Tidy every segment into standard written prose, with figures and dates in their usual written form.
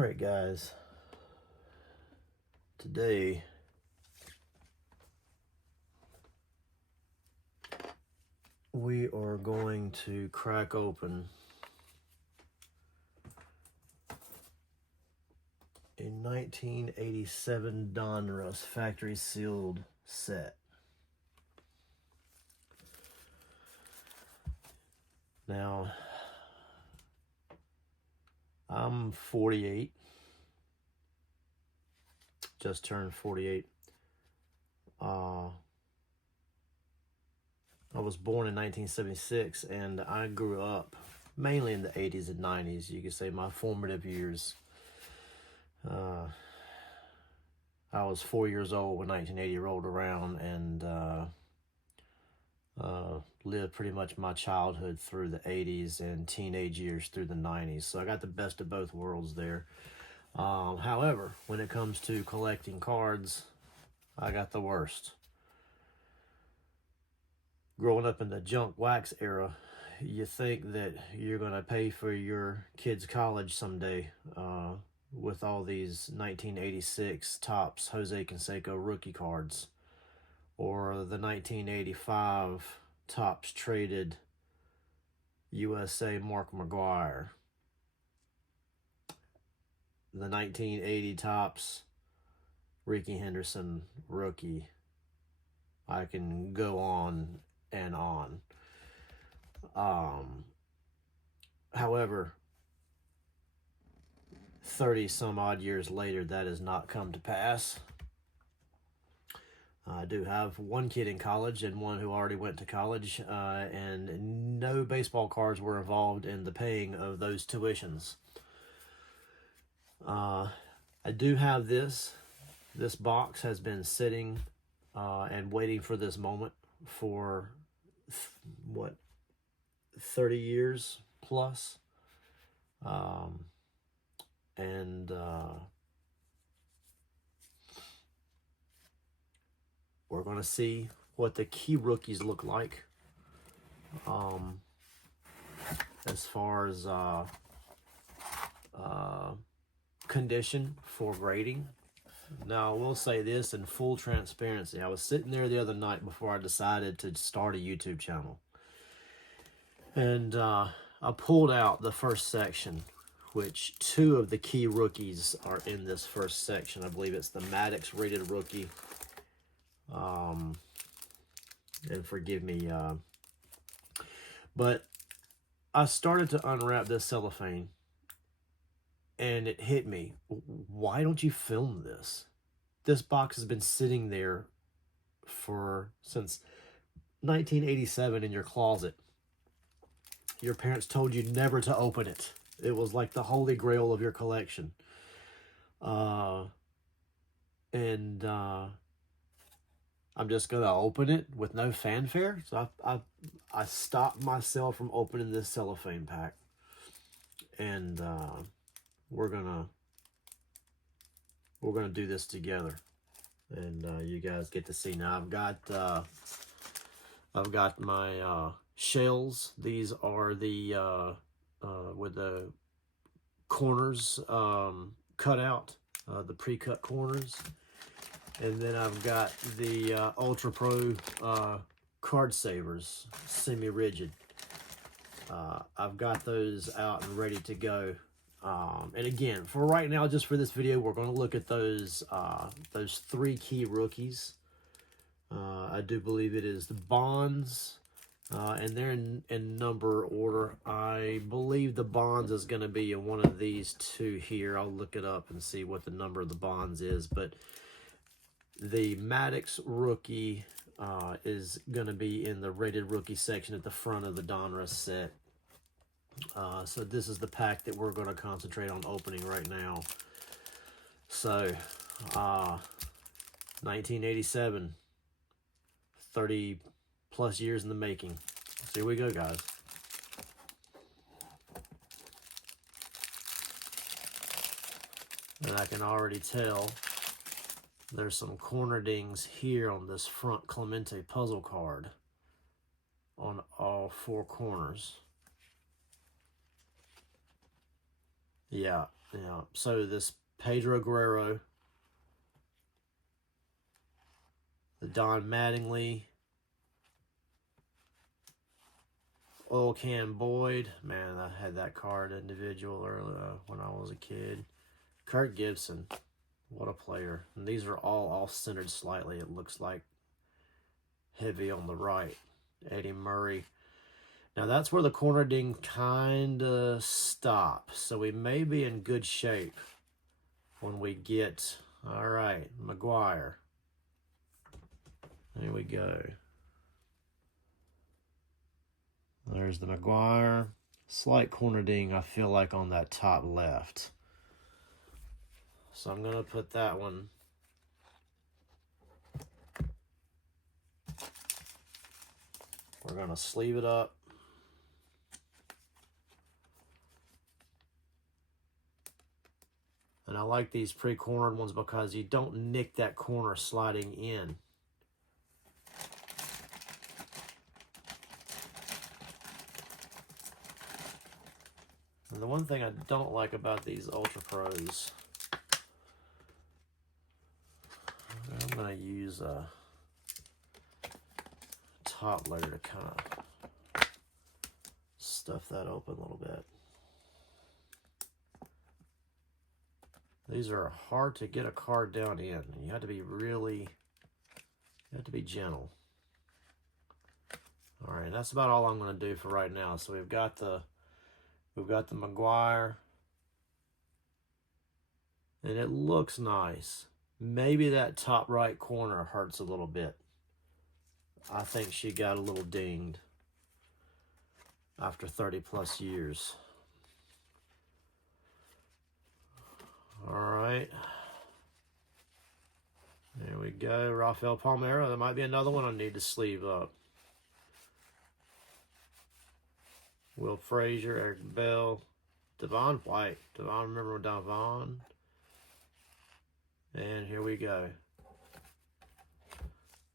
Alright guys, today we are going to crack open a 1987 Donruss factory sealed set. Now, I'm 48, just turned 48. I was born in 1976, and I grew up mainly in the 80s and 90s. You could say my formative years. I was 4 years old when 1980 rolled around, and lived pretty much my childhood through the 80s and teenage years through the 90s. So I got the best of both worlds there. However, when it comes to collecting cards, I got the worst. Growing up in the junk wax era, you think that you're going to pay for your kid's college someday with all these 1986 Topps Jose Canseco rookie cards, or the 1985 Topps traded USA Mark McGwire, the 1980 Topps Rickey Henderson rookie. I can go on and on. However, 30 some odd years later, that has not come to pass. I do have one kid in college and one who already went to college, and no baseball cards were involved in the paying of those tuitions. I do have this. This box has been sitting and waiting for this moment for what, 30 years plus. We're going to see what the key rookies look like as far as condition for grading. Now, I will say this in full transparency. I was sitting there the other night before I decided to start a YouTube channel, and I pulled out the first section, which two of the key rookies are in this first section. I believe it's the Maddux rated rookie. And forgive me, but I started to unwrap this cellophane, and it hit me. Why don't you film this? This box has been sitting there since 1987 in your closet. Your parents told you never to open it. It was like the holy grail of your collection. I'm just going to open it with no fanfare. So I stopped myself from opening this cellophane pack. And we're gonna do this together, and you guys get to see. Now I've got my shells. These are the with the corners cut out, the pre-cut corners, and then I've got the Ultra Pro card savers, semi-rigid. I've got those out and ready to go. And again, for right now, just for this video, we're going to look at those three key rookies. I do believe it is the Bonds, and they're in number order. I believe the Bonds is going to be in one of these two here. I'll look it up and see what the number of the Bonds is, but the Maddux rookie is going to be in the rated rookie section at the front of the Donruss set. So this is the pack that we're going to concentrate on opening right now. So, 1987, 30 plus years in the making. So here we go, guys. And I can already tell there's some corner dings here on this front Clemente puzzle card on all four corners. Yeah, Yeah, so this Pedro Guerrero, the Don Mattingly, Oil Can Boyd. Man, I had that card individual earlier when I was a kid. Kirk Gibson, what a player. And these are all off-centered slightly, it looks like. Heavy on the right. Eddie Murray. Now that's where the corner ding kind of stops. So we may be in good shape when we get, all right, McGuire. There we go. There's the McGuire. Slight corner ding, I feel like, on that top left. So I'm going to put that one. We're going to sleeve it up. And I like these pre-cornered ones because you don't nick that corner sliding in. And the one thing I don't like about these Ultra Pros, I'm going to use a top layer to kind of stuff that open a little bit. These are hard to get a card down in. You have to be gentle. All right, that's about all I'm going to do for right now. So we've got the McGuire, and it looks nice. Maybe that top right corner hurts a little bit. I think she got a little dinged after 30 plus years. All right. There we go. Rafael Palmeiro. There might be another one I need to sleeve up. Will Frazier, Eric Bell, Devon White. Remember Devon? And here we go.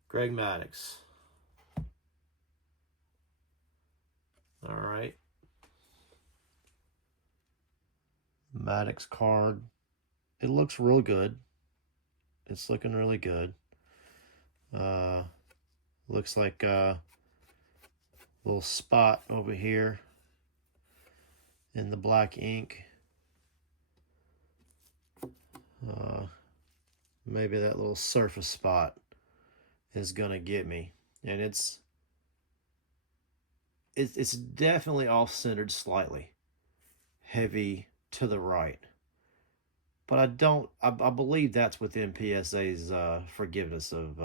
Greg Maddux. All right. Maddux card. It looks real good. It's looking really good. Looks like a little spot over here in the black ink. Maybe that little surface spot is gonna get me. And it's definitely off-centered slightly. Heavy to the right. But I believe that's within PSA's forgiveness of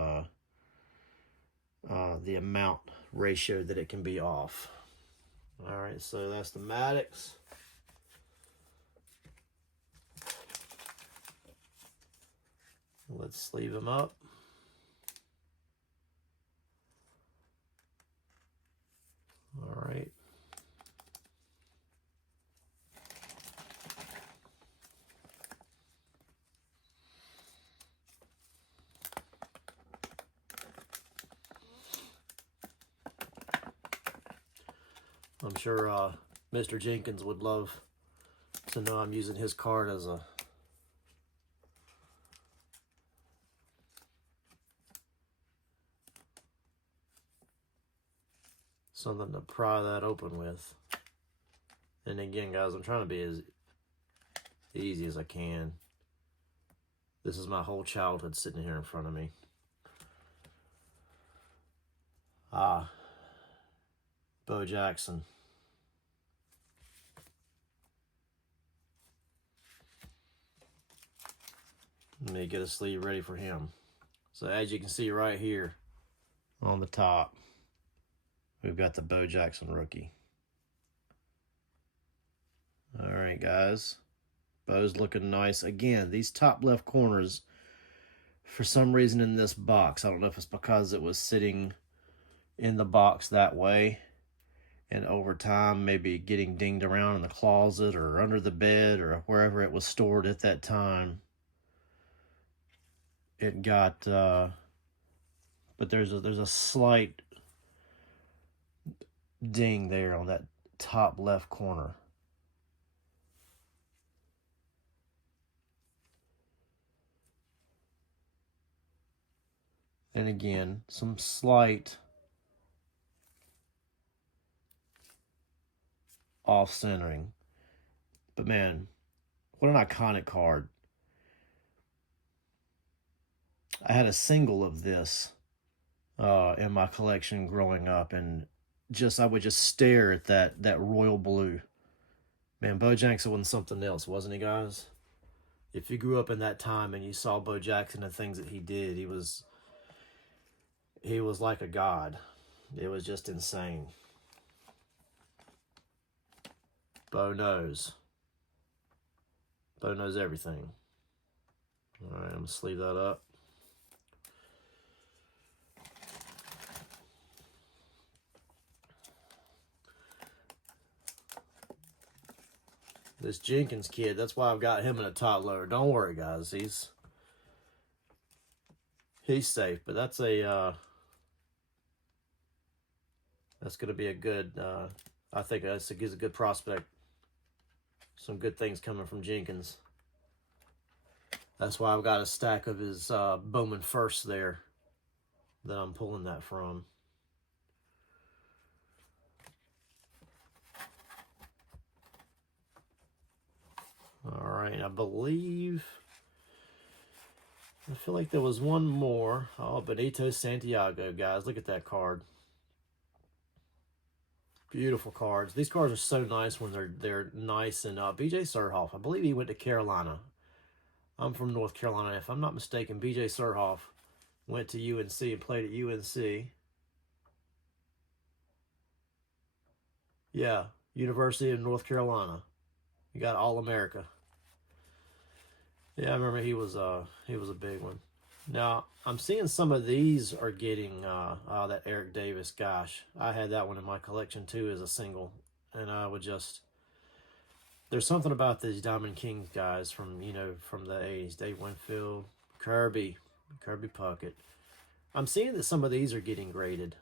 the amount ratio that it can be off. All right, so that's the Maddux. Let's sleeve them up. All right. I'm sure Mr. Jenkins would love to know I'm using his card as a something to pry that open with. And again, guys, I'm trying to be as easy as I can. This is my whole childhood sitting here in front of me. Bo Jackson. Let me get a sleeve ready for him. So as you can see right here on the top, we've got the Bo Jackson rookie. All right, guys. Bo's looking nice. Again, these top left corners, for some reason in this box, I don't know if it's because it was sitting in the box that way, and over time maybe getting dinged around in the closet or under the bed or wherever it was stored at that time. It got, but there's a slight ding there on that top left corner. And again, some slight off-centering. But man, what an iconic card. I had a single of this in my collection growing up, and I would just stare at that royal blue. Man, Bo Jackson was something else, wasn't he, guys? If you grew up in that time and you saw Bo Jackson and things that he did, he was like a god. It was just insane. Bo knows. Bo knows everything. All right, I'm going to sleeve that up. This Jenkins kid, that's why I've got him in a top loader. Don't worry, guys. He's safe, but that's going to be a good, I think that's a good prospect. Some good things coming from Jenkins. That's why I've got a stack of his Bowman First there that I'm pulling that from. All right, I feel like there was one more. Oh, Benito Santiago, guys. Look at that card. Beautiful cards. These cards are so nice when they're nice. And B.J. Surhoff, I believe he went to Carolina. I'm from North Carolina. If I'm not mistaken, B.J. Surhoff went to UNC and played at UNC. Yeah, University of North Carolina. You got All-America. Yeah, I remember he was a big one. Now, I'm seeing some of these are getting that Eric Davis. Gosh, I had that one in my collection too as a single, and I would just. There's something about these Diamond Kings guys from the 80s. Dave Winfield, Kirby Puckett. I'm seeing that some of these are getting graded.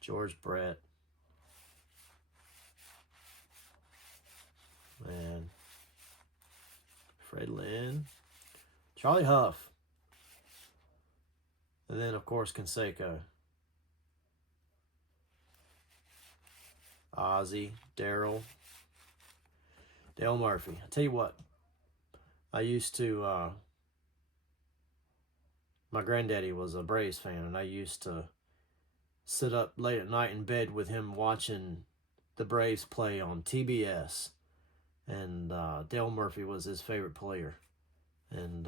George Brett. Man. Fred Lynn. Charlie Huff. And then, of course, Canseco. Ozzie. Daryl. Dale Murphy. I tell you what. I used to... my granddaddy was a Braves fan, and I used to sit up late at night in bed with him watching the Braves play on TBS. And Dale Murphy was his favorite player. And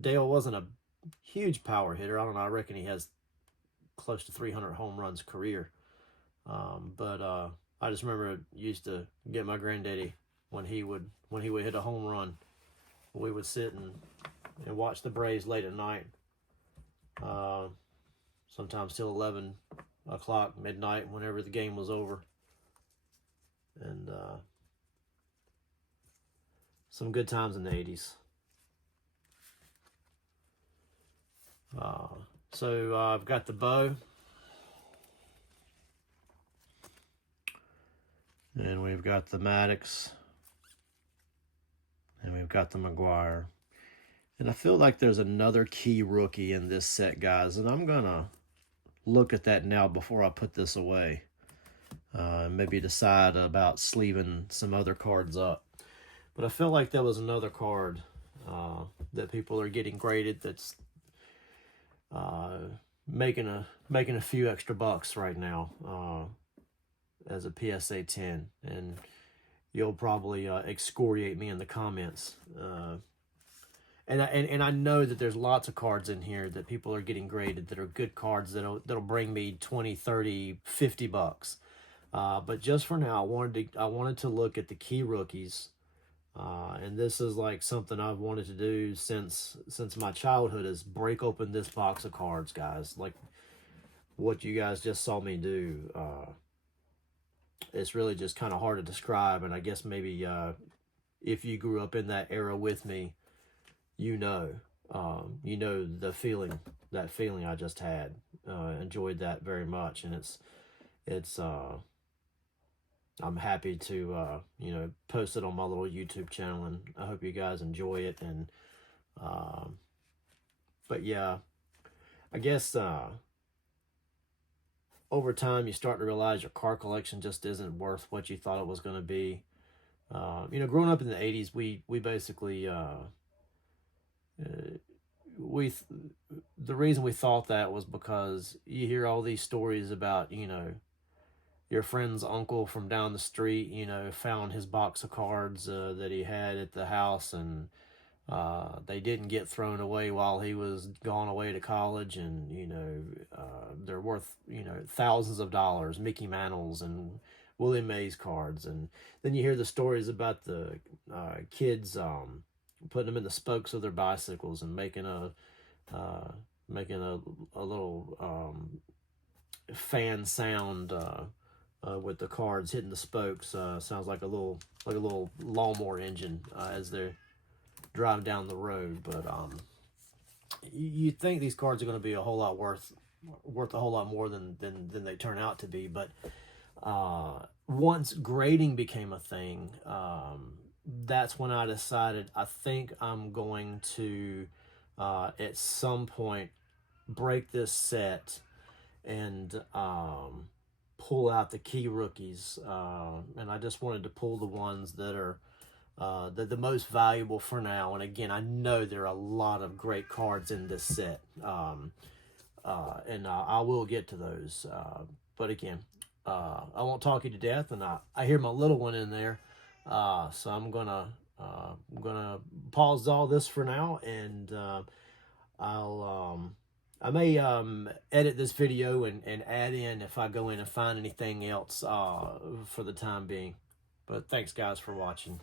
Dale wasn't a huge power hitter. I don't know. I reckon he has close to 300 home runs career. But I just remember used to get my granddaddy when he would hit a home run. We would sit and watch the Braves late at night. Sometimes till 11 o'clock, midnight, whenever the game was over. And some good times in the 80s. So I've got the Bo. And we've got the Maddux. And we've got the McGuire. And I feel like there's another key rookie in this set, guys. And I'm going to look at that now before I put this away. And maybe decide about sleeving some other cards up. But I feel like there was another card that people are getting graded that's making a few extra bucks right now as a PSA 10. And you'll probably excoriate me in the comments. And I know that there's lots of cards in here that people are getting graded that are good cards that'll bring me 20, 30, 50 bucks. But just for now, I wanted to look at the key rookies. And this is like something I've wanted to do since my childhood, is break open this box of cards, guys. Like what you guys just saw me do. It's really just kind of hard to describe, and I guess maybe if you grew up in that era with me, you know the feeling I just had. Enjoyed that very much, and it's I'm happy to, you know, post it on my little YouTube channel, and I hope you guys enjoy it. And, but yeah, I guess, over time you start to realize your car collection just isn't worth what you thought it was going to be. You know, growing up in the 80s, we basically, we, the reason we thought that was because you hear all these stories about, you know, your friend's uncle from down the street, you know, found his box of cards that he had at the house, and they didn't get thrown away while he was gone away to college, and you know, they're worth, you know, thousands of dollars. Mickey Mantles and Willie Mays cards, and then you hear the stories about the kids putting them in the spokes of their bicycles and making a little fan sound. With the cards hitting the spokes, sounds like a little lawnmower engine as they're driving down the road. But you think these cards are going to be a whole lot worth a whole lot more than they turn out to be. But once grading became a thing, that's when I decided I think I'm going to at some point break this set and pull out the key rookies, and I just wanted to pull the ones that are the most valuable for now. And again, I know there are a lot of great cards in this set, and I will get to those. But again, I won't talk you to death, and I hear my little one in there, so I'm gonna pause all this for now, and I may edit this video and add in if I go in and find anything else for the time being. But thanks, guys, for watching.